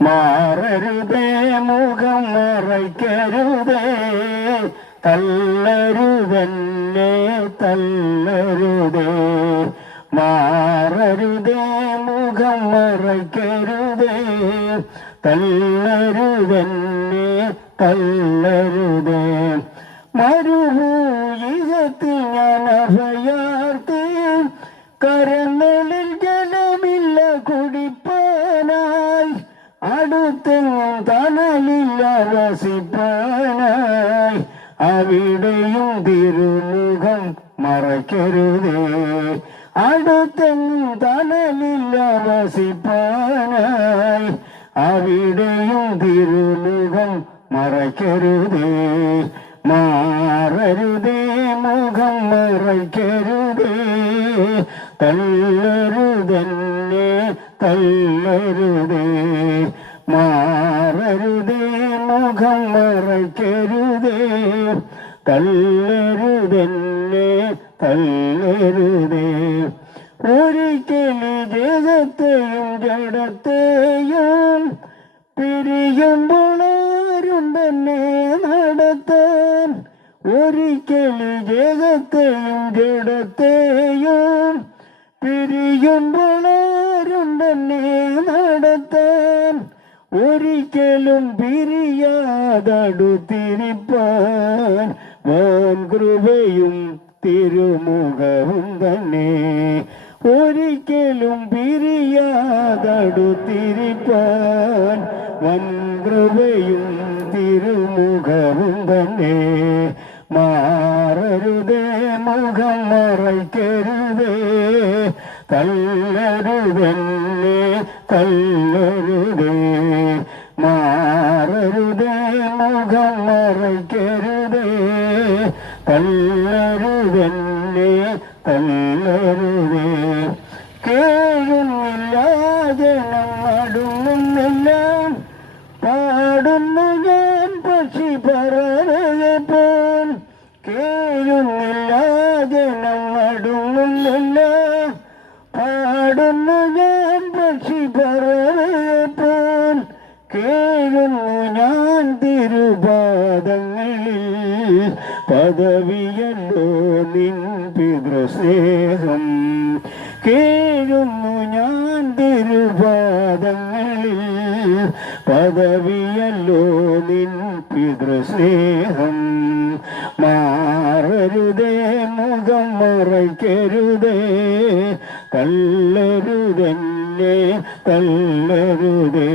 മാറരുതേ മുഖം മറയ്ക്കരുതേ തല്ലരുതെന്നെ തല്ലരുതേ മാറരുതേ മുഖം മറയ്ക്കരുതേ തല്ലരുതെന്നെ തല്ലരുതേ മരുഭൂയികത്തിൽ ഞാൻ അഭയാർത്ഥി കരങ്ങളിൽ ജലമില്ല കുടിപ്പാനായി അടുത്തെങ്ങും തണലില്ല വസിപ്പാനായി അവിടെയും തിരുമുഖം മറയ്ക്കരുതേ അടുത്തെങ്ങും തണലില്ല വസിപ്പാനായി അവിടെയും തിരുമുഖം മറയ്ക്കരുതേ മാറരുതേ മുഖം മറയ്ക്കരുതേ തല്ലരുതെന്നെ തല്ലരുതേ മാറരുതേ മുഖം മറയ്ക്കരുതേ തല്ലരുതെന്നെ തല്ലരുതേ ഒരിക്കലും ജഗത്തെയും ജഡത്തെയും പിരിയുമ്പോഴും തന്നെ നടത്താൻ ഒരിക്കലും ജഗത്തെയും ജഡത്തെയും പിരിയുമ്പോഴും തന്നെ നടത്താൻ ഒരിക്കലും പിരിയാതടുത്തിരിപ്പാൻ വാൻ കൃപയും തിരുമുഖവും തന്നെ ഒരിക്കലും പിരിയാതടുത്തിരിപ്പാൻ വൻ കൃപയും തിരുമുഖവും തന്നെ മാറരുതേ മുഖം മറയ്ക്കരുതേ തല്ലരുതെന്നെ തല്ലരുതേ മാറരുതേ മുഖം മറയ്ക്കരുതേ തല്ലരുതെന്നെ തല്ലരുതേ കേഴുന്നില്ല ജനം അടുങ്ങുന്നില്ല പാടുന്നു ഞാൻ പക്ഷി പറവയപ്പോൾ കേഴുന്നില്ല ജനം അടുങ്ങുന്നില്ല പാടുന്നു ഞാൻ പക്ഷി പറവയപ്പോൾ കേഴുന്നു ഞാൻ തിരുപാദങ്ങളിൽ പദവിയല്ലോ നിൻ പിതൃസ്നേഹം കേഴുന്നു ഞാൻ തിരുപാദങ്ങളിൽ പദവിയല്ലോ നിൻ പിതൃസ്നേഹം മാറരുതേ മുഖം മറയ്ക്കരുതേ തല്ലരുതെന്നെ തല്ലരുതേ